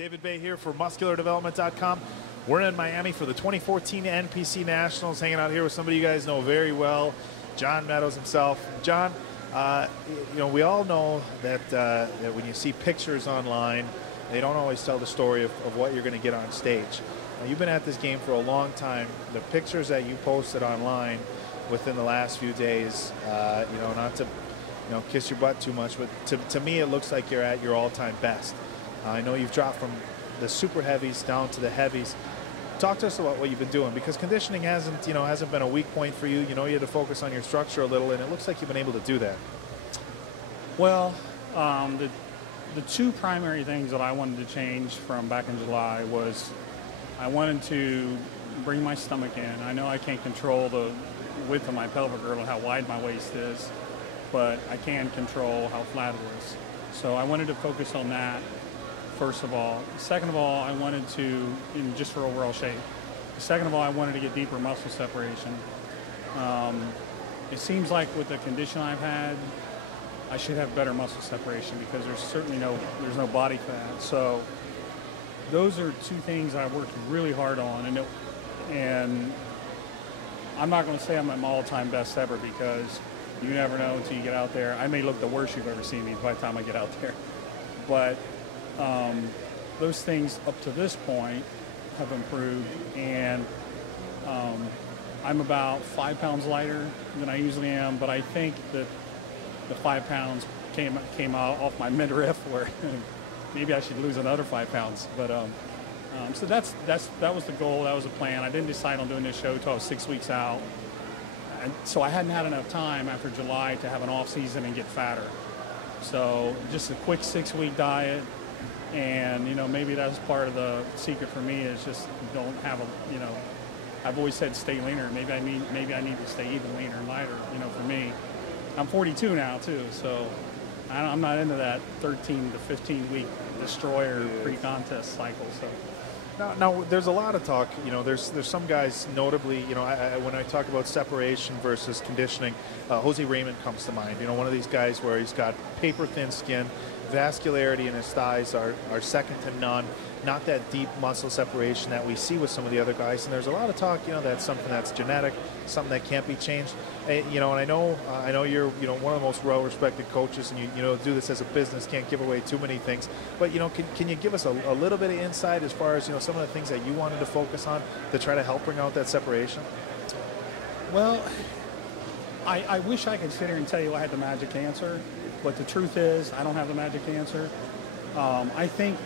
David Baye here for MuscularDevelopment.com. We're in Miami for the 2014 NPC Nationals, hanging out here with somebody you guys know very well, John Meadows himself. John, you know, we all know that, that when you see pictures online, they don't always tell the story of what you're going to get on stage. You've been at this game for a long time. The pictures that you posted online within the last few days, you know, not to kiss your butt too much, but to me it looks like you're at your all-time best. I know you've dropped from the super heavies down to the heavies. Talk to us about what you've been doing, because conditioning hasn't been a weak point for you. You know, you had to focus on your structure a little, and it looks like you've been able to do that. Well, the two primary things that I wanted to change from back in July was I wanted to bring my stomach in. I know I can't control the width of my pelvic girdle, how wide my waist is, but I can control how flat it is. So I wanted to focus on that, first of all. Second of all, I wanted to, just for overall shape. Second of all, I wanted to get deeper muscle separation. It seems like with the condition I've had, I should have better muscle separation because there's certainly there's no body fat. So those are two things I worked really hard on, and I'm not going to say I'm at my all-time best ever, because you never know until you get out there. I may look the worst you've ever seen me by the time I get out there. But those things up to this point have improved, and I'm about 5 pounds lighter than I usually am, but I think that the 5 pounds came out off my midriff, where maybe I should lose another 5 pounds. But so that was the goal. That was the plan. I didn't decide on doing this show until I was 6 weeks out. And so I hadn't had enough time after July to have an off season and get fatter. So just a quick 6-week diet, and maybe that's part of the secret for me, is just don't have a I've always said stay leaner. Maybe I need to stay even leaner and lighter. For me, I'm 42 now too, so I'm not into that 13 to 15 week destroyer pre-contest cycle. So. Now, there's a lot of talk. There's some guys, notably, when I talk about separation versus conditioning, Jose Raymond comes to mind. One of these guys where he's got paper-thin skin, vascularity in his thighs are second to none. Not that deep muscle separation that we see with some of the other guys. And there's a lot of talk, that's something that's genetic, something that can't be changed. And I know you're, one of the most well-respected coaches, and you do this as a business, can't give away too many things. But, can you give us a little bit of insight as far as, some of the things that you wanted to focus on to try to help bring out that separation? Well, I wish I could sit here and tell you I had the magic answer, but the truth is I don't have the magic answer. I think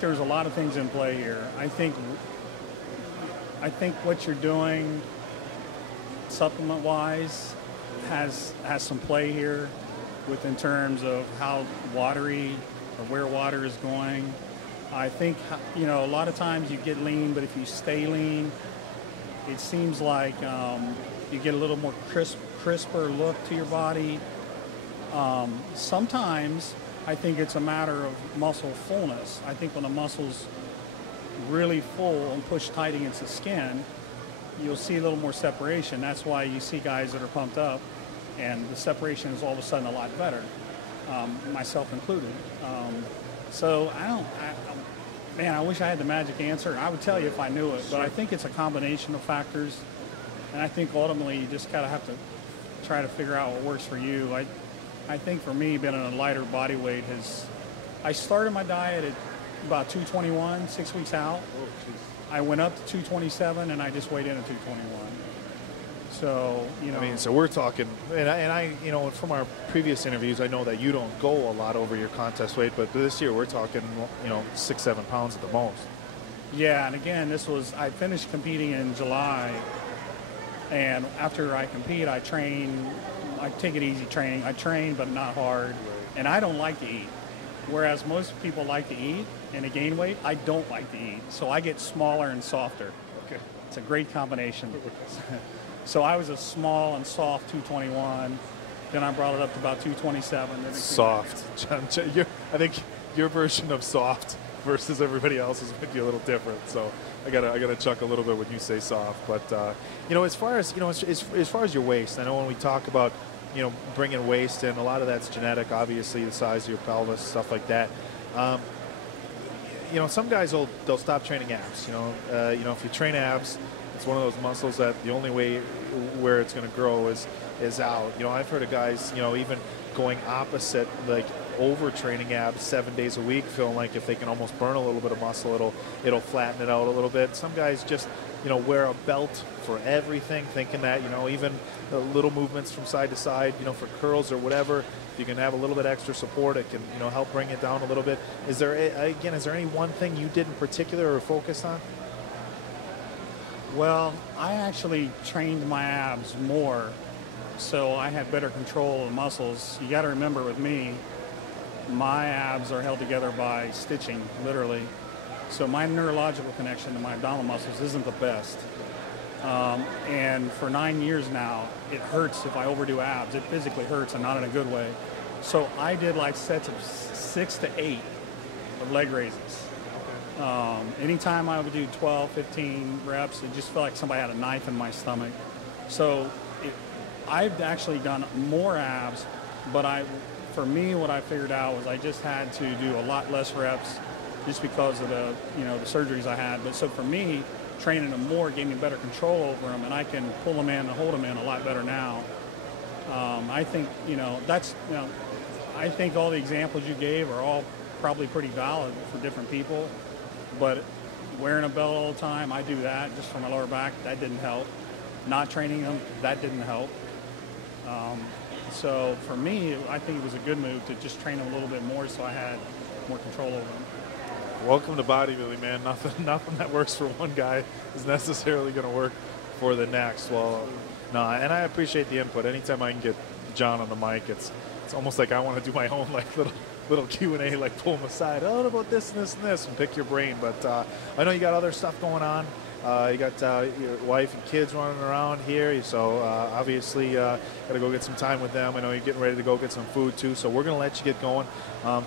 there's a lot of things in play here. I think what you're doing supplement-wise has some play here, in terms of how watery or where water is going. I think a lot of times you get lean, but if you stay lean, it seems like you get a little more crisper look to your body. Sometimes I think it's a matter of muscle fullness. I think when the muscle's really full and pushed tight against the skin, you'll see a little more separation. That's why you see guys that are pumped up, and the separation is all of a sudden a lot better, myself included. So man, I wish I had the magic answer. I would tell you if I knew it, but I think it's a combination of factors, and I think ultimately you just kind of have to try to figure out what works for you. I think for me, being in a lighter body weight I started my diet at about 221, 6 weeks out. I went up to 227, and I just weighed in at 221. So, so we're talking, and I from our previous interviews, I know that you don't go a lot over your contest weight, but this year we're talking, 6-7 pounds at the most. Yeah, and again, I finished competing in July, and after I compete, I train. I take it easy training. I train, but not hard, and I don't like to eat. Whereas most people like to eat and to gain weight, I don't like to eat. So I get smaller and softer. Okay. It's a great combination. So I was a small and soft 221. Then I brought it up to about 227. Soft. John, I think your version of soft versus everybody else's might be a little different. So I gotta chuck a little bit when you say soft. But as far as as far as your waist, I know when we talk about bringing waist in, a lot of that's genetic, obviously, the size of your pelvis, stuff like that. you know, some guys they'll stop training abs. You know, if you train abs, it's one of those muscles that the only way where it's going to grow is out. You know, I've heard of guys, you know, even going opposite, like overtraining abs 7 days a week, feeling like if they can almost burn a little bit of muscle, it'll flatten it out a little bit. Some guys just, you know, wear a belt for everything, thinking that, you know, even the little movements from side to side, you know, for curls or whatever, if you can have a little bit extra support, it can, you know, help bring it down a little bit. Is there any one thing you did in particular or focused on? Well, I actually trained my abs more, so I had better control of the muscles. You got to remember, with me, my abs are held together by stitching, literally. So my neurological connection to my abdominal muscles isn't the best. And for 9 years now, it hurts if I overdo abs. It physically hurts, and not in a good way. So I did like sets of 6 to 8 of leg raises. Anytime I would do 12, 15 reps, it just felt like somebody had a knife in my stomach. So I've actually done more abs, but for me, what I figured out was I just had to do a lot less reps just because of the surgeries I had. But so for me, training them more gave me better control over them, and I can pull them in and hold them in a lot better now. I think, I think all the examples you gave are all probably pretty valid for different people. But wearing a belt all the time, I do that just for my lower back. That didn't help. Not training them, that didn't help. So for me, I think it was a good move to just train them a little bit more, so I had more control over them. Welcome to bodybuilding, man. Nothing that works for one guy is necessarily going to work for the next. Well, no, and I appreciate the input. Anytime I can get John on the mic, it's almost like I want to do my own like little Q&A, like pull them aside. Oh, what about this and this and this, and pick your brain. But I know you got other stuff going on. You got your wife and kids running around here, so obviously got to go get some time with them. I know you're getting ready to go get some food too, so we're going to let you get going.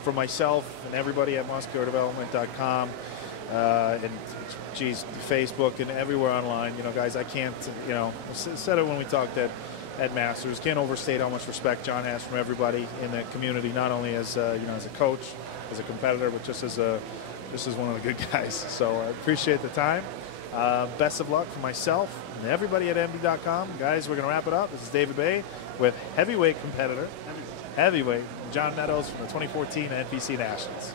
For myself and everybody at musculardevelopment.com and geez, Facebook and everywhere online, you know, guys, I can't, you know, said it when we talked at Masters, can't overstate how much respect John has from everybody in the community, not only as you know, as a coach, as a competitor, but just as one of the good guys. So I appreciate the time. Best of luck for myself and everybody at MD.com. Guys, we're going to wrap it up. This is David Baye with heavyweight competitor, John Meadows from the 2014 NPC Nationals.